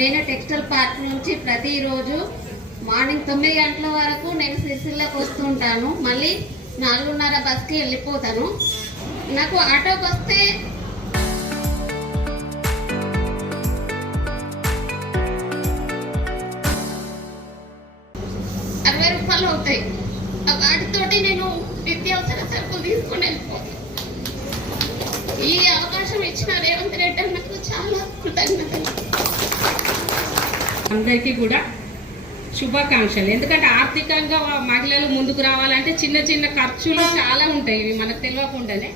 నేను textile park నుంచి ప్రతిరోజు మార్నింగ్ 9 గంటల వరకు నేను సిరిసిల్లకు వస్తుంటాను. మళ్ళీ 4:30 బస్కి వెళ్ళిపోతాను. నాకు ఆటోకి వస్తే రూపాయలు అవుతాయి. వాటితోటి నేను నిత్యావసర సరుకులు తీసుకొని వెళ్ళిపోతాను. ఈ అవకాశం ఇచ్చిన రేవంత్ రెడ్డి అన్నకు చాలా కృతజ్ఞతలు. అందరికీ కూడా శుభాకాంక్షలు. ఎందుకంటే ఆర్థికంగా మహిళలు ముందుకు రావాలంటే చిన్న చిన్న ఖర్చులు చాలా ఉంటాయి. ఇవి మనకు తెలియకుండానే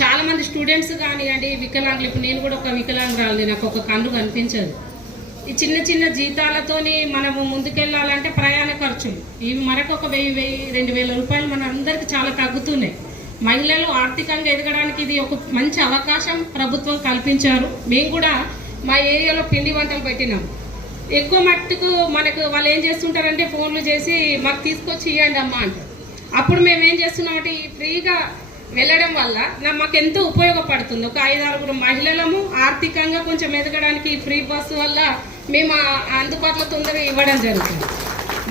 చాలామంది స్టూడెంట్స్ కానివ్వండి, వికలాంగులు, ఇప్పుడు నేను కూడా ఒక వికలాంగురాలు, నాకు ఒక కన్ను కనిపించదు. ఈ చిన్న చిన్న జీతాలతోని మనము ముందుకెళ్ళాలంటే ప్రయాణ ఖర్చులు ఇవి మనకు ఒక 1000-2000 రూపాయలు మన అందరికి చాలా తగ్గుతున్నాయి. మహిళలు ఆర్థికంగా ఎదగడానికి ఇది ఒక మంచి అవకాశం ప్రభుత్వం కల్పించారు. మేము కూడా మా ఏరియాలో పిండి వంటలు పెట్టినాం. ఎక్కువ మట్టుకు మనకు వాళ్ళు ఏం చేస్తుంటారంటే ఫోన్లు చేసి మాకు తీసుకొచ్చి ఇవ్వండి అమ్మ అంటారు. అప్పుడు మేము ఏం చేస్తున్నామంటే ఫ్రీగా వెళ్ళడం వల్ల మాకు ఎంతో ఉపయోగపడుతుంది. ఒక 5-6 మహిళలము ఆర్థికంగా కొంచెం ఎదగడానికి ఫ్రీ బస్సు వల్ల మేము అందుబాటులో తొందరగా ఇవ్వడం జరుగుతుంది.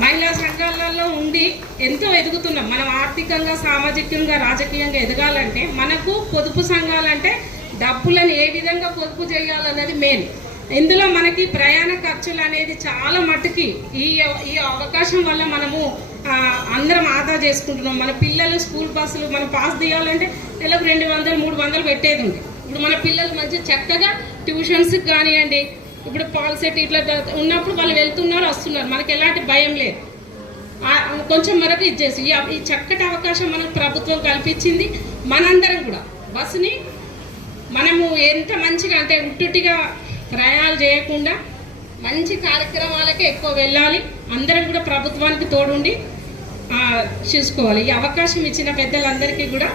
మహిళా సంఘాలలో ఉండి ఎంతో ఎదుగుతున్నాం. మనం ఆర్థికంగా, సామాజికంగా, రాజకీయంగా ఎదగాలంటే మనకు పొదుపు సంఘాలంటే డబ్బులను ఏ విధంగా పొదుపు చేయాలన్నది మెయిన్. ఇందులో మనకి ప్రయాణ ఖర్చులు అనేది చాలా మట్టుకి ఈ అవకాశం వల్ల మనము అందరం ఆదా చేసుకుంటున్నాం. మన పిల్లలు స్కూల్ బస్సులు మనం పాస్ తీయాలంటే నెలకు 200-300 పెట్టేది ఉంది. ఇప్పుడు మన పిల్లలు మంచి చక్కగా ట్యూషన్స్కి కానివ్వండి, ఇప్పుడు పాలసెట్ ఇట్లా ఉన్నప్పుడు వాళ్ళు వెళ్తున్నారు, వస్తున్నారు, మనకి ఎలాంటి భయం లేదు. కొంచెం వరకు ఇచ్చేసి ఈ చక్కటి అవకాశం మనకు ప్రభుత్వం కల్పించింది. మనందరం కూడా బస్సుని మనము ఎంత మంచిగా అంటే ఉట్టుటిగా ప్రయాణాలు చేయకుండా మంచి కార్యక్రమాలకే ఎక్కువ వెళ్ళాలి. అందరం కూడా ప్రభుత్వానికి తోడుండి చూసుకోవాలి. ఈ అవకాశం ఇచ్చిన పెద్దలందరికీ కూడా